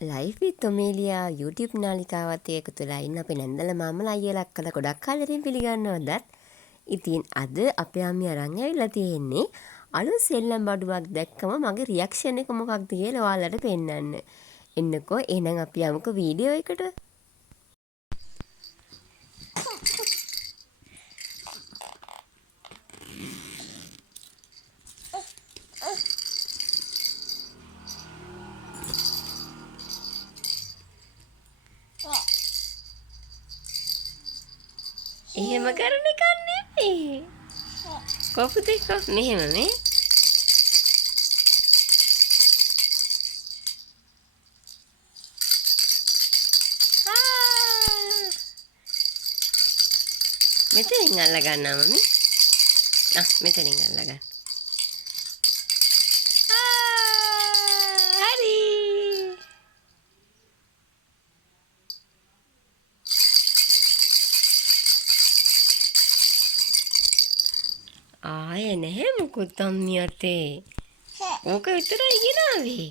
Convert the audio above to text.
Life විත් ඔමේලියා YouTube නාලිකාවත් එකතු වෙලා ඉන්න අපේ නැන්දල මාමලා අයියලා අක්කලා ගොඩක් ආදරෙන් පිළිගන්නවදත්. ඉතින් අද අපේ අම්මිය අරන් ඇවිල්ලා තියෙන්නේ අලුත් සෙල්ලම් බඩුවක් දැක්කම මගේ රියැක්ෂන් එක මොකක්ද කියලා ඔයාලට පෙන්නන්න. එන්නකෝ එහෙනම් අපි යමුකෝ වීඩියෝ එකට. එහෙම කරන එකක් නෙමෙයි. කොපුතේ කො මෙහෙම මේ. මෙතනින් අල්ල ගන්නවා මමි. මෙතනින් අල්ල ගන්න. හරි. ආයේ නැහැ මුකුත් අම්මියතේ. ඕක විතරයි ගෙනාවේ.